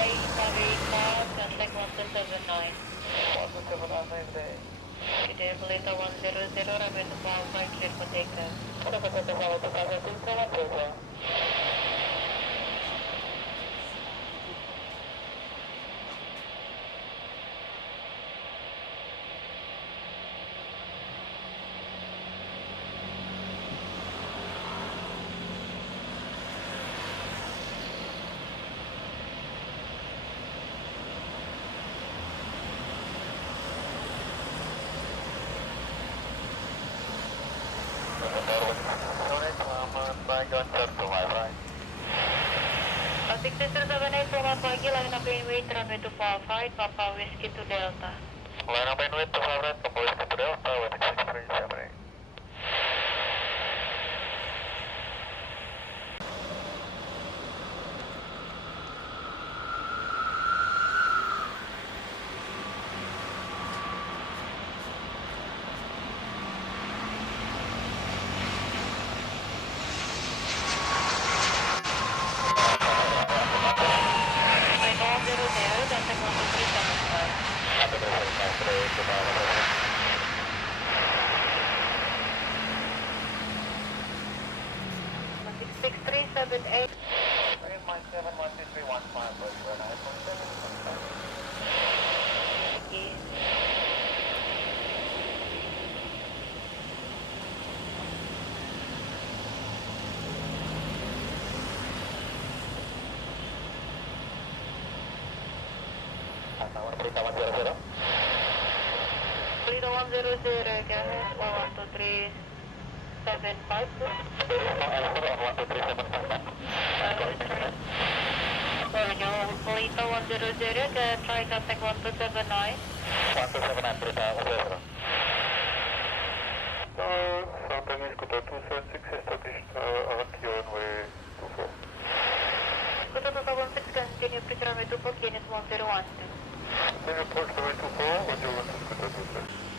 Marika, contact 1279. 1279 day. Today, Bolita 100, runway 245, clear for takeoff. Contact 678, Puma Pagi, line up in wait, runway 245, Papa Whiskey to Delta. Line up in with 258, Papa Whiskey to Delta, with 6378. Line 100, contact 12375. Contact 6378. 3.71315, please, run 9.7. Okay. Tower 3100. Bolita 100, go ahead, 12375. Bolita 100, try contact 1279. 1279, Brita 10. Southern is good, 276 established, Avanti runway 24. Scooter 216, continue please runway 24, Guinness 1012. Can you report runway 24, or do you want to Scooter 26?